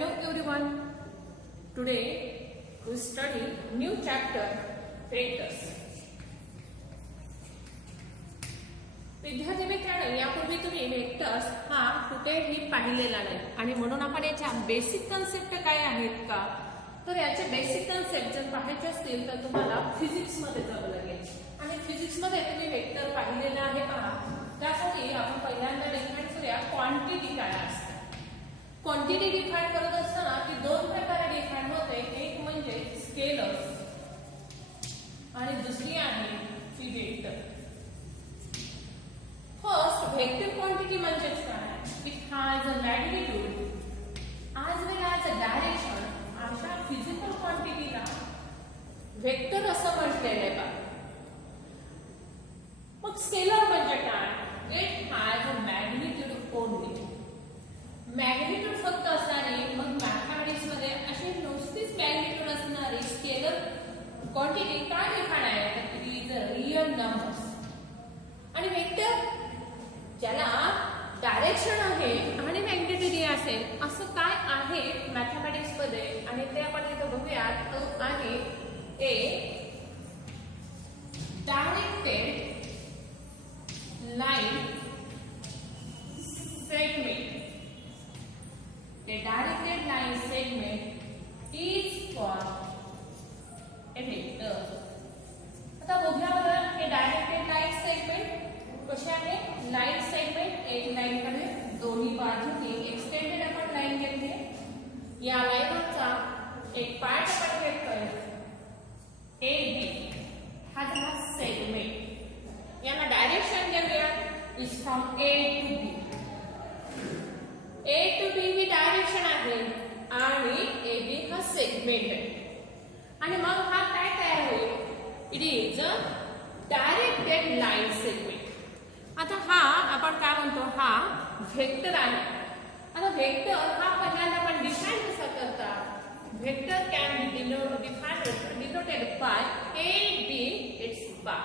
Hello everyone. Today we study new chapter vectors. विद्यार्थी मित्रांनो, यापूर्वी तुम्ही वेक्टर्स हा कुठेही पाहिलेला नाही आणि म्हणून आपण याच्या बेसिक कन्सेप्ट काय आहेत का, तर याचे बेसिक कन्सेप्ट जर पाहायचे असतील तर तुम्हाला फिजिक्स मध्ये जावं लागेल. आणि फिजिक्स मध्ये तुम्ही वेक्टर पाहिलेला आहे का? त्यासाठी आपण पहिल्यांदा डिफाइन करूया क्वांटिटी काय असते. क्वांटिटी डिफाइन करत असताना ती दोन प्रकारे डिफाइन होते. एक म्हणजे स्केलर्स आणि दुसरी आहे ती वेक्टर. फर्स्ट, वेक्टर क्वांटिटी म्हणजे काय? It has a magnitude as well as a direction. अशा फिजिकल क्वांटिटीला वेक्टर असं म्हटलेलं आहे बघा. मग स्केलर म्हणजे काय? It has a magnitude only. Magnitude फक्त असणारी, मग मॅथमॅटिक्स मध्ये अशी नुसतीच मॅग्निट्यूड असणारी स्केलर क्वांटिटी काय डिफाइन आहे? तर it is a real numbers. आणि वेक्टर ज्याला डायरेक्शन आहे आणि मॅग्निट्यूड असेल असं काय आहे मॅथमॅटिक्स मध्ये, आणि ते आपण इथं बघूयात. तो आहे ए directed line segment. A directed line segment is called a vector. आता बघूया बरं, हे डायरेक्टेड लाईन सेगमेंट कसे आहे? लाईन सेगमेंट एक लाईन कडे दोन्ही बाजूने एक्सटेंडेड आपण लाईन घेतली. या लाईनचा एक पार्ट आपण घेतोय ए बी, हा झाला सेगमेंट. याला डायरेक्शन देऊया is from A to B. A to B ही डायरेक्शन आहे आणि ए बी हा सेगमेंट आहे. आणि मग हा काय तयार होईल? It is a directed line segment. आता हा आपण काय म्हणतो? हा व्हेक्टर आहे. आता व्हेक्टर हा पहिल्यांदा आपण डिफाइन कसा करतात? Vector can be denoted by A B its bar.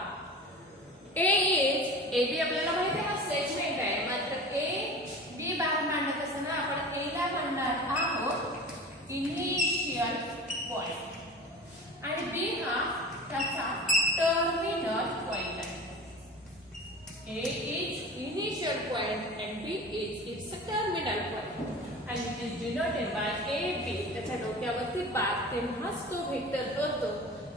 A is, A B आपल्याला माहिती आहे हा सेगमेंट आहे, मात्र ए बी बार मांडत असताना आपण ए ला मांडणार आहोत इनिशियल पॉइंट आणि बी हा त्याचा टर्मिनल पॉइंट आहे. A is initial point and B is its terminal point and it is denoted by AB. त्याच्या डोक्यावरती बार, तेव्हाच तो व्हेक्टर करतो.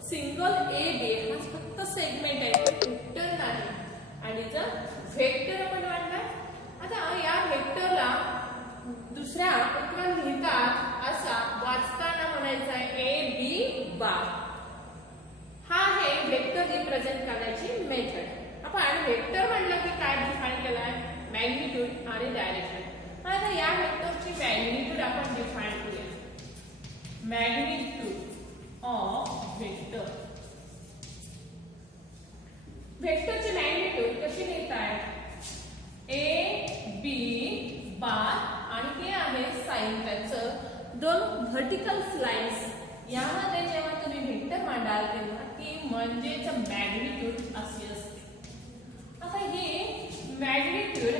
सिंगल ए बी हा फक्त सेगमेंट आहे, व्हेक्टर नाही. आणि जर व्हेक्टर आपण मांडला, आता या व्हेक्टरला दुसऱ्या उपक्रम लिहितात असा वाचताना म्हणायचा आहे ए बी बार. हा आहे व्हेक्टर रिप्रेझेंट करण्याची मेथड. आपण व्हेक्टर म्हणलं की काय डिफाइन केलाय? मॅग्निट्यूड आणि डायरेक्शन. आता या व्हेक्टरची मॅग्निट्यूड आपण डिफाइन करूया. Magnitude of vector. व्हेक्टरची मॅग्निट्यूड कशी लिहिताय? ए बी बार आणि हे आहे साइन त्याचं दोन व्हर्टिकल लाईन्स. यामध्ये जेव्हा तुम्ही व्हेक्टर मांडाल तेव्हा ती म्हणजेच मॅग्निट्यूड अशी असते. आता ही मॅग्निट्यूड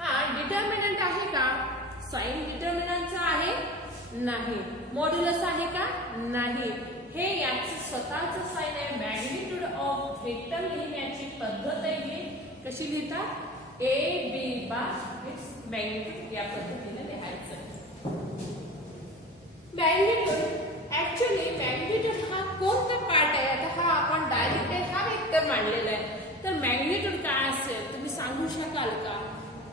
हा डिटर्मिनंट आहे का? साइन डिटर्मिनंटचा आहे? नाही. मॉड्युलस आहे का? नाही. हे याचं स्वतःचं साइन आहे. मॅग्निट्यूड ऑफ व्हेक्टर लिहिण्याची पद्धत आहे ही. कशी लिहितात? ए बी बार इट्स मॅग्निट्यूड, या पद्धतीने लिहायचं. मॅग्निट्यूड ऍक्च्युअली मॅग्निट्यूड हा कोणता पार्ट आहे? आता हा आपण डायरेक्टेड हा वेक्टर मांडलेला आहे, तर मॅग्निट्यूड काय असेल तुम्ही सांगू शकाल का?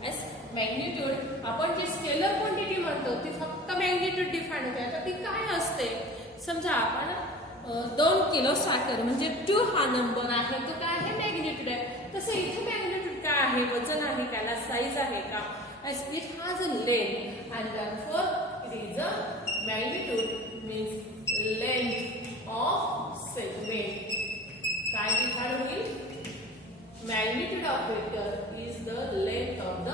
एस, मॅग्निट्यूड आपण जी स्केलर क्वांटिटी म्हणतो ती फक्त मॅग्निट्यूड डिफाइन होते. आता ती काय असते? समजा आपण 2 किलो साखर म्हणजे 2 हा नंबर आहे, तो काय आहे? मॅग्निट्यूड आहे. तसं इथे मॅग्निट्यूड काय आहे? वजन आहे का? साईज आहे का? It has a length and therefore it is a magnitude means length of segment. काय डिफाइन होईल? Magnitude of vector is the length of the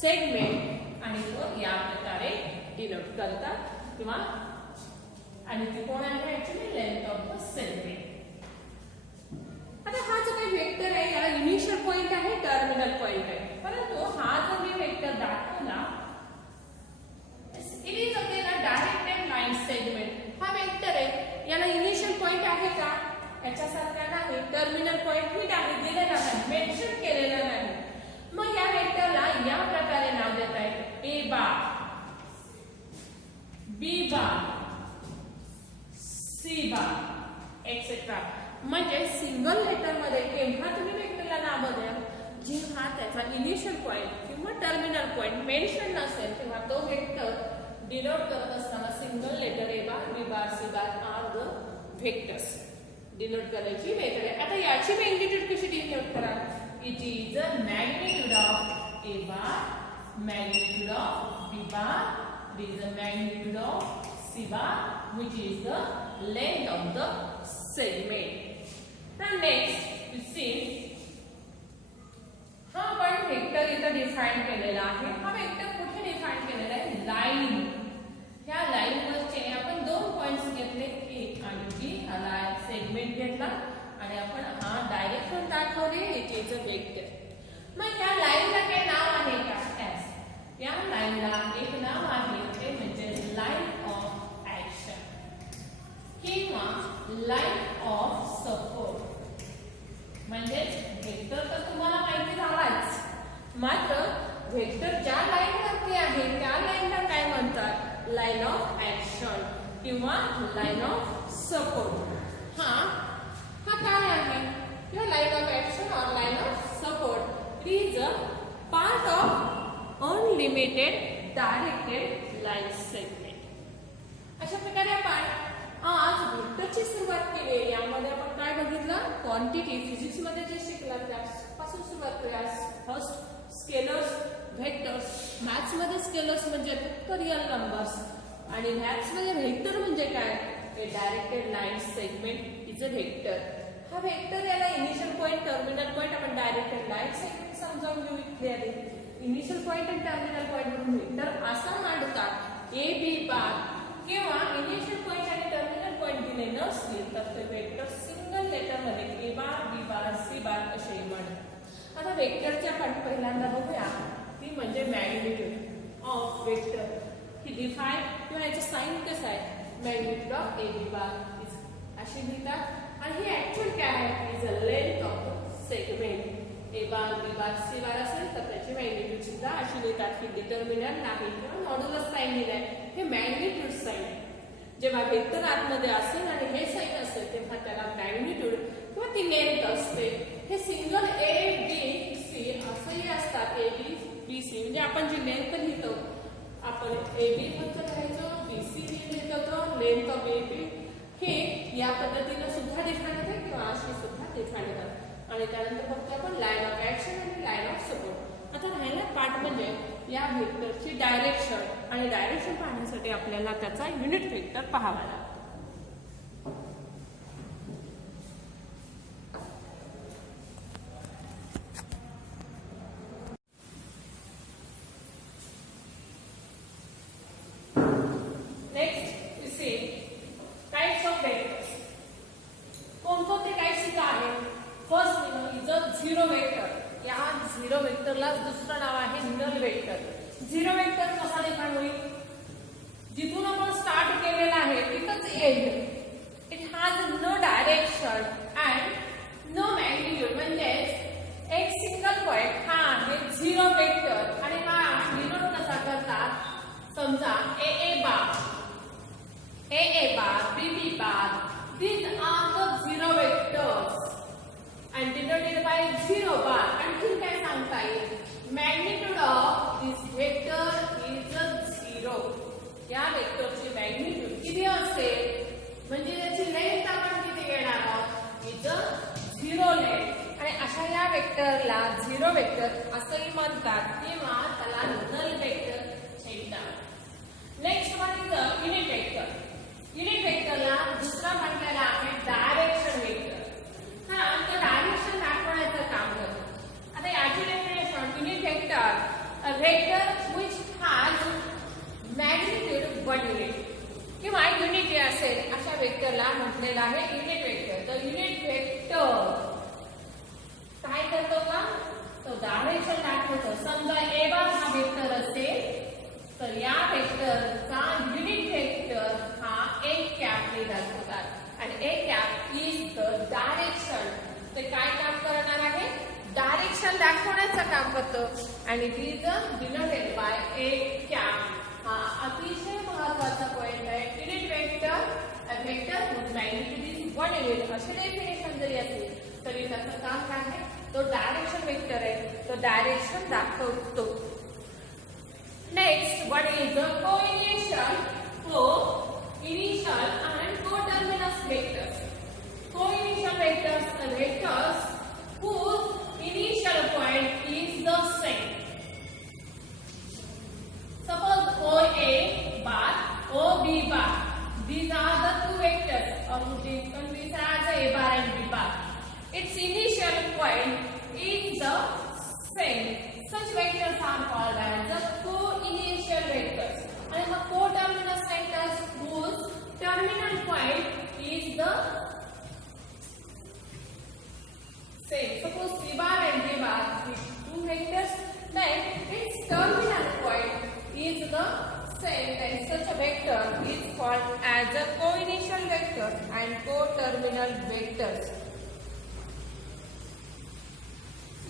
segment आणि तो या प्रकारे डिनोट करतात किंवा आणि ती कोण आहे? Actually length of the segment. आता हा जो काही वेक्टर आहे याला इनिशियल पॉइंट आहे, टर्मिनल पॉइंट आहे. परंतु हा जो मी वेक्टर दाखवला टर्मिनल पॉइंट ही दिलेला नाही, मेन्शन केलेला नाही. मग या वेक्टरला या प्रकारे नाव देता येतं, A bar, B bar, C bar etcetera. म्हणजे सिंगल लेटर मध्ये केव्हा तुम्ही वेक्टरला नाव द्या जेव्हा त्याचा इनिशियल पॉइंट किंवा टर्मिनल पॉइंट मेन्शन नसेल तेव्हा तो वेक्टर डिनोट करत असताना single letter A bar, B bar, C bar are the vectors denote करायची वेगळे. आता याची मॅग्निट्यूड कशी डिनोट करा? It is the magnitude of A bar, magnitude of B bar, it is the magnitude of C bar which is the length of the segment. Now next you see हा आपण vector इथं define केलेला आहे. हा vector कुठे define केलेला आहे? Line. ह्या लाइन वरचे आपण दोन पॉइंट्स घेतले, ए आणि बी. हा लाइन सेगमेंट घेतला आणि आपण हा डायरेक्शन दाखवले. It is a vector. मग या लाइनला काय नाव आहे का? एस. या लाइनला एक नाव आहे, ते म्हणजे लाइन ऑफ किंवा लाइन ऑफ सपोर्ट. म्हणजे वेक्टर तर तुम्हाला माहिती झालाच, मात्र वेक्टर ज्या लाइन वरती आहे त्या लाइनला काय म्हणतात? लाइन ऑफ ऍक्शन किंवा लाइन ऑफ सपोर्ट. हा काय आहे? किंवा लाइन ऑफ ऍक्शन और line of support is a part of unlimited directed line segment. अशा प्रकारे आपण आज वेक्टरची सुरुवात केली. यामध्ये आपण काय बघितलं? क्वांटिटी फिजिक्स मध्ये जे शिकलात त्यापासून सुरुवात करूया. First scalars, vectors. मॅथ्स मध्ये स्केलर्स म्हणजे फक्त रियल नंबर्स आणि मॅथ्स मध्ये व्हेक्टर म्हणजे काय? Directed line segment is a vector. हा व्हेक्टर याला इनिशियल पॉइंट, टर्मिनल पॉइंट आपण डायरेक्टेड लाइन सेगमेंट समजावून घेऊ क्लिअरली. इनिशियल पॉइंट आणि टर्मिनल पॉइंट म्हणून व्हेक्टर असा मांडतात ए बी बार किंवा इनिशियल पॉइंट आणि टर्मिनल पॉइंट दिले नसतील तर ते वेक्टर सिंगल लेटर मध्ये ए बार, बी बार, सी बार असे म्हणतात. आता वेक्टरची आपण पहिल्यांदा बघूया, ती म्हणजे magnitude of vector. He define किंवा याचं साइन कसं आहे? मॅग्निट्यूड ऑफ ए बी बार अशी लिहितात. आणि ही ऍक्च्युअल काय आहे? Is a length of the segment. A bar, B bar, C bar असेल तर त्याची मॅग्निट्यूड सुद्धा अशी लिहितात. ही डिटर्मिनंट नाही किंवा मॉड्युलस साइन दिलाय, हे मॅग्निट्यूड साइन आहे. जेव्हा वेक्टर आतमध्ये असेल आणि हे साइन असेल तेव्हा त्याला मॅग्निट्यूड किंवा ती लेंथ असते. हे सिंगल ए बी सी असंही असतात. ए बी बी सी म्हणजे आपण जी लेंथ लिहितो, आपण ए बी फक्त लिहायचो, बी सी लिहित होतो. लेंथ ऑफ ए बी हे या पद्धतीने सुद्धा डिफाइन होते किंवा अशी सुद्धा डिफाइन होतात. आणि त्यानंतर फक्त आपण लाइन ऑफ ऍक्शन आणि लाइन ऑफ सपोर्ट. आता राहिला पार्ट म्हणजे या व्हेक्टरची डायरेक्शन. आणि डायरेक्शन पाहण्यासाठी आपल्याला त्याचा युनिट व्हेक्टर पाहावा लागतो. Next you see types of vectors. कोणकोणते टाइप्स इथं आहेत? First is a zero vector. या झिरो वेक्टरला दुसरं नाव आहे नल वेक्टर. झिरो वेक्टर कसा डिफाइन होईल? जिथून आपण स्टार्ट केलेला आहे तिथंच end. It has no direction and no magnitude. म्हणजे एक सिंगल पॉइंट हा आहे झिरो वेक्टर. आणि हा डिनोट कसा करतात? समजा ए ए बार, ए ए bar, B B bar, these are the zero vectors and denoted by zero bar. आणखीन काय सांगता येईल? Magnitude of this vector is a zero. या वेक्टरची मॅग्निट्यूड किती असेल? म्हणजे त्याची लेंथ आपण किती घेणार आहोत? Is a zero length. आणि अशा या वेक्टरला झिरो वेक्टर असंही म्हणतात किंवा त्याला नल वेक्टर म्हणतात. Next one is unit vector. Unit वेक्टरला दुसरा म्हटलेला आहे डायरेक्शन वेक्टर. हा तर डायरेक्शन दाखवण्याचं काम करतो. आता याची definition unit vector a vector which has magnitude 1 unit किंवा युनिटी असेल अशा वेक्टरला म्हटलेलं आहे युनिट वेक्टर. तर युनिट वेक्टर काय करतो का? तो डायरेक्शन दाखवतो. समजा ए बार हा वेक्टर असेल तर या वेक्टरचा युनिट वेक्टर हा एक कॅप लिहिला जातात. आणि ए कॅप इज दाखवतं आणि it is denoted by A cap. हा अतिशय महत्वाचा पॉइंट आहे. Unit vector a vector whose magnitude is 1 unit असे डेफिनेशन जरी असली तरी त्याचं काम काय आहे, तो डायरेक्शन वेक्टर आहे, तो डायरेक्शन दाखवतो. Next what is the coinitial and coterminous vectors. Coinitial vectors are vectors whose initial point is the same. Suppose OA bar, OB bar. These are the two vectors of these are the A bar and B bar. Its initial point is the same. Such vectors are called as the co-initial vectors. And the coterminous vectors whose terminal point is the same. Suppose C bar and D bar, these two vectors, then its terminal point is the same. Then such a vector is called as a co-initial vector and co-terminal vectors.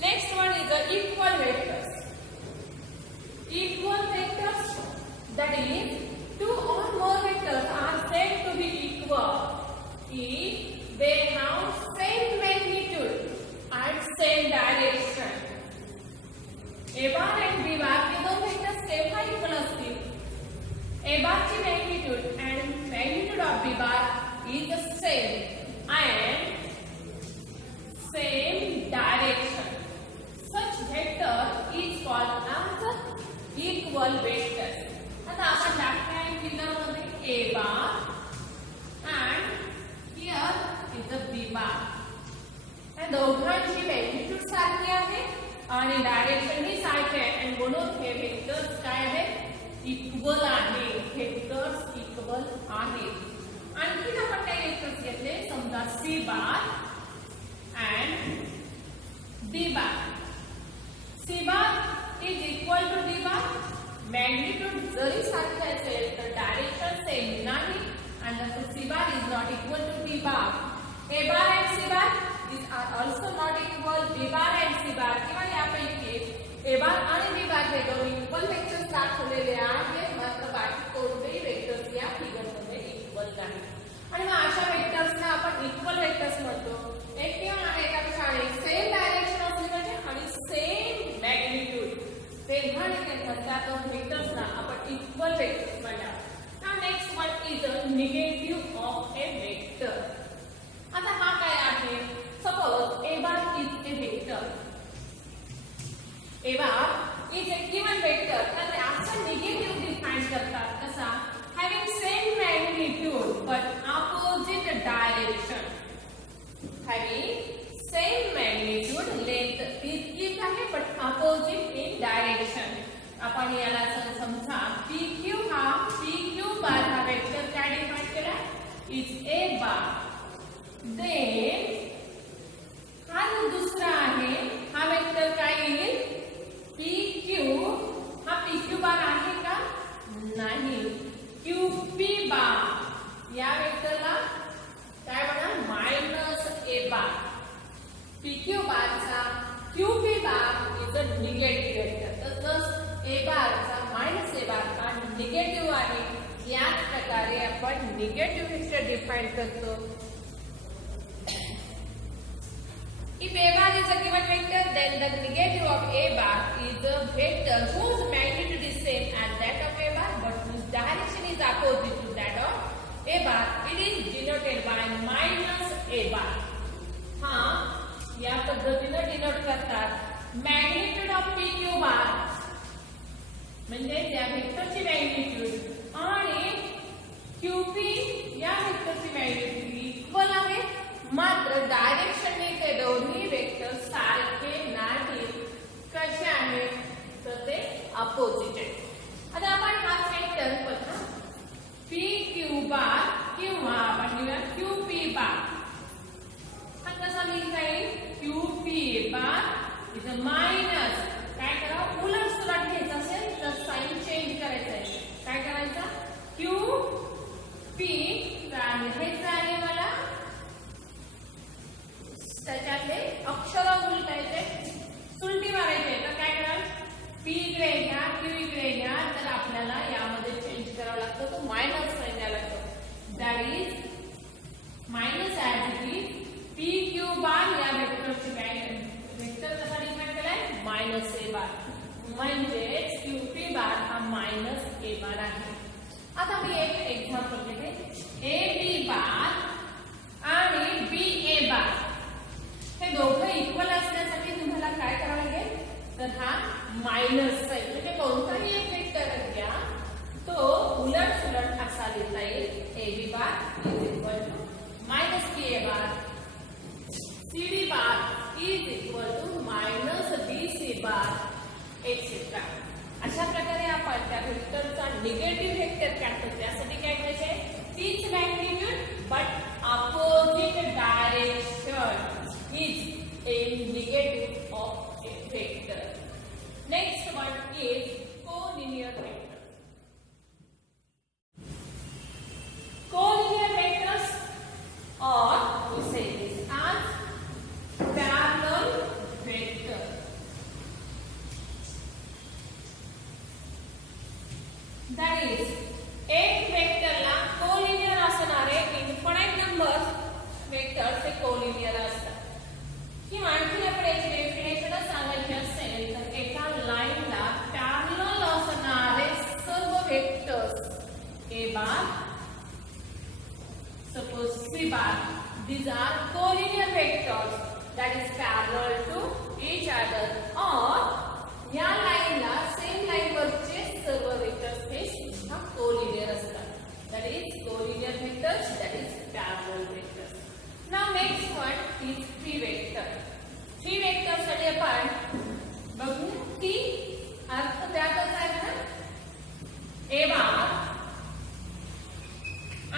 Next one is the equal vectors. Equal vectors, that is, two or more vectors are said to be equal if they have same magnitude and same direction. A bar and B bar हे दोन vectors केव्हा equal असतील? A bar ची magnitude and magnitude of B bar is the same and same direction. Such vector is called as equal vector. आता आपण दाखवूया figure मध्ये A bar and here is the B bar. या दोघांची magnitude सारखी आहे आणि direction ही सारखी आहे आणि म्हणून हे वेक्टर्स काय आहेत, इक्वल आहे. वेक्टर्स इक्वल आहेत. आणखी आपण काही वेक्टर्स घेतले, समजा C bar and D bar. C bar is equal to D bar. Magnitude जरी सारखे असेल तर डायरेक्शन सेम नाही and the C bar is not equal to D bar. A bar and C bar is also not equal. B bar and C bar किंवा यापैकी A bar आणि B bar हे दोन इक्वल वेक्टर्स दाखवलेले आहेत, मात्र बाकी कोणतेही वेक्टर्स या फिगर मध्ये इक्वल नाही. आणि मग अशा वेक्टर्सना आपण इक्वल वेक्टर्स म्हणतो. एक किंवा एकापेक्षा अनेक सेम डायरेक्शन असली पाहिजे आणि सेम मॅग्निट्यूड, तेव्हा त्या दोन वेक्टर्सना आपण इक्वल वेक्टर्स म्हणतात. Now next one is the negative of a vector. आता हा काय आहे? Suppose A bar is a vector. A bar is a given vector. तर त्याचा negative define करतात कसा? Having same magnitude but opposite direction. Having same magnitude, length is आहे but opposite in direction. आपण याला समजा PQ हा PQ बार हा वेक्टर काय डिफाइन केला is A bar. then हा दुसरा आहे, हा वेक्टर काय येईल PQ. हा PQ बार आहे का? नाही. QP बार या वेक्टरला काय म्हणा -A बार. PQ बारचा QP bar is a negative vector. तसंच A बारचा -A बार हा निगेटिव्ह आहे. याच प्रकारे आपण निगेटिव्ह वेक्टर डिफाइन करतो. If A bar is a given vector, then the negative of A bar is a vector whose magnitude is same as that of A bar but whose direction is opposite to that of A bar. It is denoted by -A bar. हा या पद्धतीने denote करतात. Magnitude of PQ बार म्हणजे त्या वेक्टरची magnitude आणि QP या वेक्टरची मॅग्निट्यूड इक्वल आहे, मात्र डायरेक्शनने ते दोन्ही वेक्टर सारखे नाहीत. कसे आहेत तर ते अपोजिट आहेत. आता आपण हा वेक्टर बघा PQ बार किंवा आपण लिहूया QP बार. हा कसा लिहिता येईल? QP bar is a minus. काय करा, उलट सुलट घ्यायचं असेल तर साइन चेंज करायचं आहे. काय करायचं? QP लिहायचं आहे मला, त्याच्यातले अक्षर उलटायचे, सुलटी मारायचे. तर काय करा लागतो तो मायनस साइन द्यावा लागतो. That is minus additive P Q bar या वेक्टरची वेक्टर कसा डिफाइन केलाय मायनस ए बार. म्हणजेच क्यू पी बार हा मायनस ए बार आहे. आता मी एक एक्झाम्पल घेते. ए बी बार आणि बी ए बार हे दोघं इक्वल असण्यासाठी तुम्हाला काय करावं लागेल तर हा मायनस साइन म्हणजे कोणताही एक वेक्टर घ्या तो उलट सुलट असा लिहिता येईल. A B bar is equal to minus B A bar. C D bar is equal to minus D C bar etcetera. अशा प्रकारे आपण त्या वेक्टरचा निगेटिव्ह वेक्टर काढतो. त्यासाठी काय करायचे तीच magnitude but opposite direction is A negative of A vector. Next one is collinear vector. Collinear vectors or we say this as parallel vector. That is एक वेक्टरला कोलिनियर असणारे इन्फिनाइट नंबर वेक्टर्स हे collinear असतात. किंवा आणखी आपण याची definition सांगायची असेल तर एका लाईनला पॅरलल असणारे सर्व vectors A bar suppose C bar, these are collinear vectors that is parallel to each other. or या लाईनला सेम लाईन वरचे सर्व वेक्टर्स हे सुद्धा कोलिनियर असतात. that is collinear vectors, that is parallel vectors. now next one is free vector. free vector साठी आपण बघू की अर्थ त्यातच आहे ना. A bar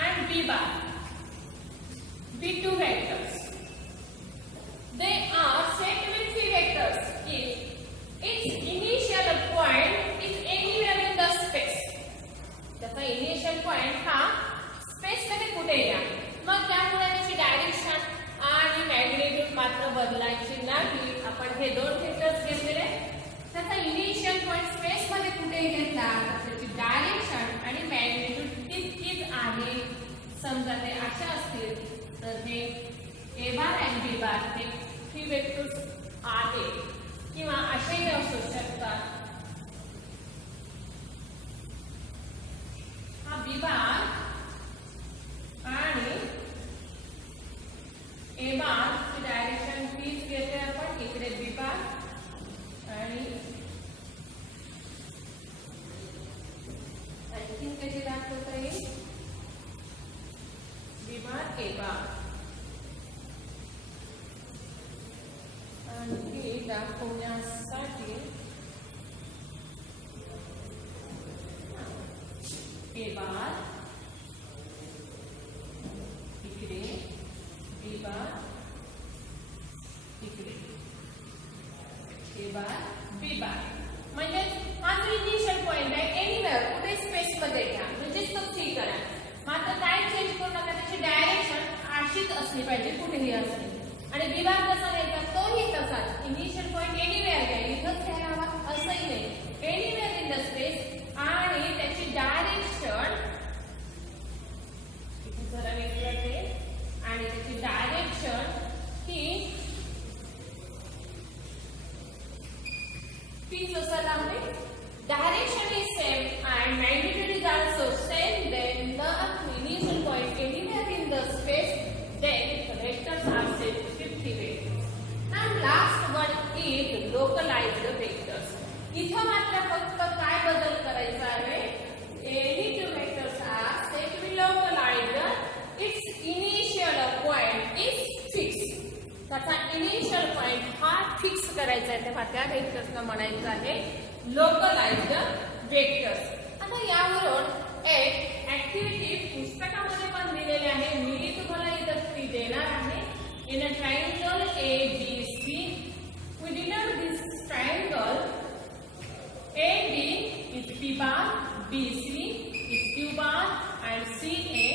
and B bar, the two vectors, they are set with three vectors if its initial point is anywhere in the space. त्याचा initial point हा स्पेस मध्ये कुठे या. मग त्यामुळे त्याची डायरेक्शन आणि मॅग्निट्यूड मात्र बदलायची नाही. आपण हे दोन वेक्टर्स घेतलेले. त्याचा इनिशियल पॉइंट स्पेस मध्ये कुठे घेतला त्याची डायरेक्शन आणि मॅग्निट्यूड तितकीच आहे. समजा ते अशा असतील तर हे ए बार आणि बी बार हे थ्री वेक्टर्स आहे. किंवा असेही असू शकतात. हा बी बार आणि ए बार ची डायरेक्शन तीच घेते आपण. इकडे बी बार आणि आणखीन कशी दाखवता येईल बी बार ए बार. आणखी दाखवण्यासाठी ए बार इकडे बी बार इकडे ए बार बी बार. म्हणजे हा जो इनिशियल पॉइंट आहे एनीवेअर कुठे स्पेस मध्ये घ्या म्हणजेच तो ठीक करा. मात्र काय चेंज करू नका. त्याची डायरेक्शन अशीच असली पाहिजे कुठेही असली. आणि बी बार कसा घ्यायचा तोही तसाच. इनिशियल पॉइंट एनीवेअर घ्या इथंच घ्यायला हवा असंही नाही. एनीवेअर इन द स्पेस आणि त्याची डायरेक्शन इथे जरा वेगळं आहे. आणि त्याची डायरेक्शन ही तीच असायला हवी. Direction is same and magnitude is also same, then the initial point anywhere in the space, then the vectors are set to 50 vectors. Now last one is localized vectors. इथं मात्र फक्त काय बदल करायचा आहे. any two vectors are set to be localized. its initial point is fixed. त्याचा initial point हा fix करायचा आहे. तेव्हा त्या वेक्टर्सला म्हणायचं आहे लोकलाइज्ड वेक्टर्स. आता यावरून एक ऍक्टिव्हिटी पुस्तकामध्ये पण दिलेली आहे. मी तुम्हाला इथं ती देणार आहे. In a triangle ABC we denote this triangle AB is P bar, BC is Q bar and CA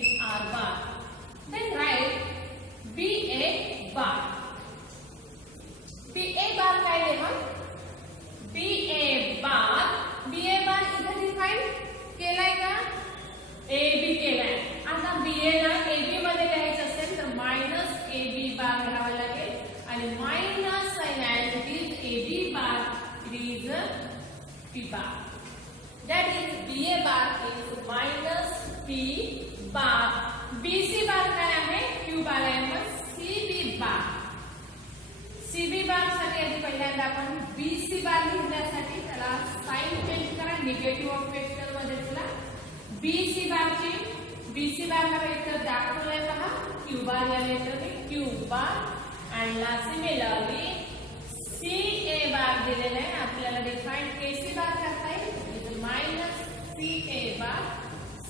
is R bar. Then write BA bar. BA bar काय लिहा. BA bar इथे डिफाइन केलाय का आणि minus sign and it is AB bar, it is P bar. That is BA bar is minus P bar. BC bar काय आहे? Q bar आहे. मग CB bar. CB bar साठी आधी पहिल्यांदा आपण BC bar लिहिण्यासाठी त्याला साइन चेंज करा. निगेटिव्ह ऑफ वेक्टर मध्ये तुला BC bar ची BC bar ला वेक्टर दाखवलाय पहा. Q bar या वेक्टरने Q bar and similarly CA bar दिलेला आहे. आपल्याला डिफाइन KC bar करता येईल. Minus CA bar.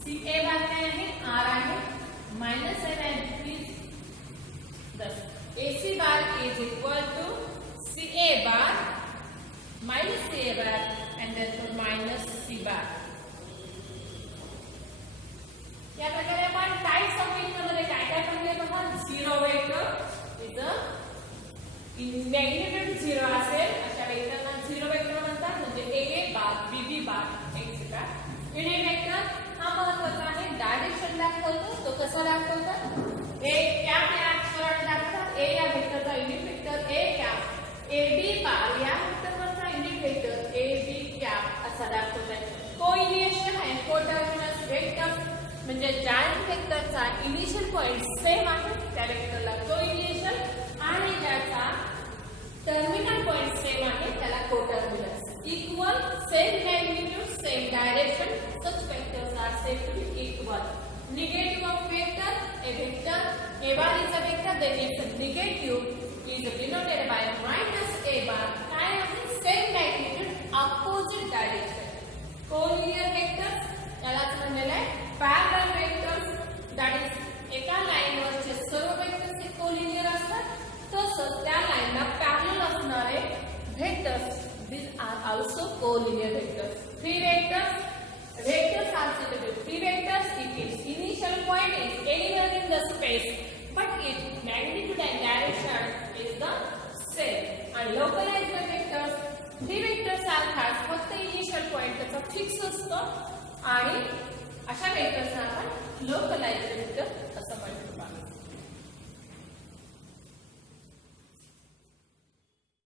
CA bar काय आहे? R आहे. मायनस आहे please. thus AC bar is equal to CA bar minus CA bar and therefore minus C bar. या प्रकारे आपण टाइप्स ऑफ वेक्टर मध्ये काय काय पडले बघा. Zero vector is a in magnitude zero असेल अशा वेक्टरना झिरो वेक्टर म्हणतात. म्हणजे AA बार, BB बार एक्सेट्रा. युनिट वेक्टर हा महत्त्वाचा आहे. डायरेक्शन दाखवतो. तो कसा दाखवतो? A कॅप या अक्षराने दाखवतात. A या वेक्टरचा unit vector A cap. AB बार या वेक्टरचा युनिट वेक्टर AB कॅप असा दाखवतात. कोइलिएशन आहे. कोटर्मिनस वेक्टर म्हणजे ज्या वेक्टरचा इनिशियल पॉइंट सेम आहे त्या वेक्टरला कोइलिएशन आणि ज्याचा टर्मिनल पॉइंट सेम आहे त्याला coterminous. Equal, same magnitude, same direction, such vectors are said to be equal. Negative of vector, a vector A bar is a vector that is negative is denoted by minus A bar. काय आहे? Same magnitude, opposite direction. Collinear vector यालाच म्हणलेलं आहे parallel vectors. That is एका लाईनवरचे सर्व vectors हे collinear असतात. तसंच त्या लाईनला पॅरलल असणारे vectors these are also collinear vectors. Three vectors are said to be three vectors if its initial point is anywhere in the space but its magnitude and direction is the same. And localized vectors, three vectors सारखाच फक्त initial point त्याचा fix असतो आणि अशा वेक्टर्सना आपण localized vector